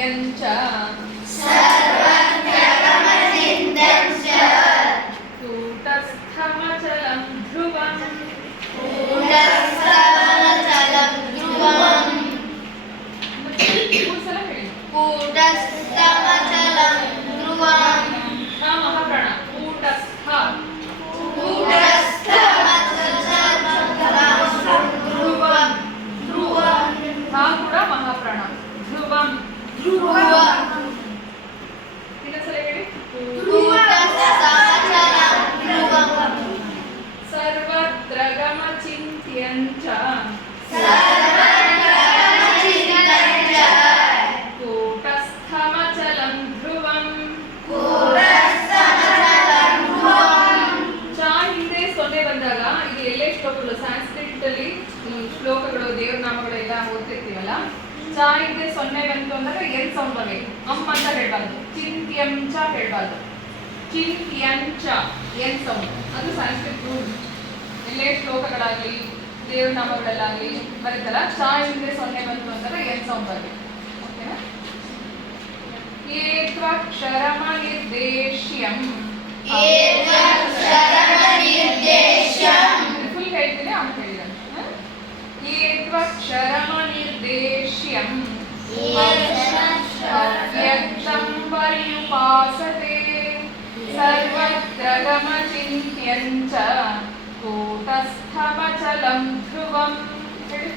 ಚಿಂತ್ಯಂಚ ಸರ್ವತ್ರ ಗಮಚಿಂತ್ಯಂಚ ಕೂಟಸ್ಥಮಚಲಂ ಧ್ರುವಂ ಕೂಟಸ್ಥಮಚಲಂ ಧ್ರುವಂ ಮೂರು ಸಲ ಹೇಳಿ. ಕೂಟಸ್ಥಮಚಲಂ ಧ್ರುವಂ ಹ ಮಹಾಪ್ರಾಣ ಕೂಟಸ್ಥ ಕೂಟಸ್ಥಮಚಲಂ ಧ್ರುವಂ ಧ್ರುವಂ ಹ ಕೂಡ ಮಹಾಪ್ರಾಣ ಧ್ರುವಂ ಧ್ರುವಂ ಇನ್ನೊಂದ್ಸಲ ಹೇಳಿ. ಕೂಟಸ್ಥಮಚಲಂ ಧ್ರುವಂ ಸರ್ವತ್ರ ಗಮಚಿಂತ್ಯಂಚ ಸರ್ವತ್ರ ಗಮಚಿಂತ್ಯಂಚ ಕೂಟಸ್ಥಮಚಲಂ ಧ್ರುವಂ ಕೂಟಸ್ಥಮಚಲಂ ಧ್ರುವಂ ಚ ಹಿಂದೆ ಸೊನ್ನೆ ಬಂದಾಗ ಇದು ಎಲ್ಲೇ ಶ್ಲೋಕಗಳು ಸಂಸ್ಕೃತ್ ಅಲ್ಲಿ ಈ ಶ್ಲೋಕಗಳು ದೇವ್ರ ನಾಮಗಳೆಲ್ಲ ಓದ್ತಿರ್ತೀವಲ್ಲ, ಚ ಹಿಂದೆ ಸೊನ್ನೆ ಬಂತು ಅಂದಾಗ ಎನ್ ಸೌಂಡ್ ಬರಬೇಕು. ಅಮ್ ಅಂತ ಹೇಳ್ಬಾರ್ದು, ಚಿಂತ್ಯಂಚ ಹೇಳ್ಬಾರ್ದು. ಚಿಂತ್ಯಂಚ ಎನ್ ಸೌಂಡ್, ಅದು ಸಂಸ್ಕೃತ್ ರೂಲ್. ಎಲ್ಲೇ ಶ್ಲೋಕಗಳಾಗ್ಲಿ ದೇವ್ರ ನಾಮಗಳಲ್ಲಾಗ್ಲಿ ಬರುತ್ತಲ್ಲ, ಚ ಹಿಂದೆ ಸೊನ್ನೆ ಬಂತು ಅಂದಾಗ ಎನ್ ಸೌಂಡ್ ಬರಬೇಕು. ಓಕೆನಾ? ಏತ್ವಕ್ಷರಮನಿರ್ದೇಶ್ಯಂ ಏತ್ವಕ್ಷರಮನಿರ್ದೇಶ್ಯಂ ಫುಲ್ ಹೇಳ್ತೀನಿ, ಆಮೇಲೆ ಹೇಳಿದಾನೆ. ಏತ್ವಕ್ಷರಮನಿರ್ದೇಶ್ಯಂ ಅವ್ಯಕ್ತಂ ಪರ್ಯುಪಾಸತೆ ಸರ್ವತ್ರ ಗಮಚಿಂತ್ಯಂಚ ಕೂಟಸ್ಥಮಚಲಂ ಧ್ರುವಂ. ಹೇಳಿ.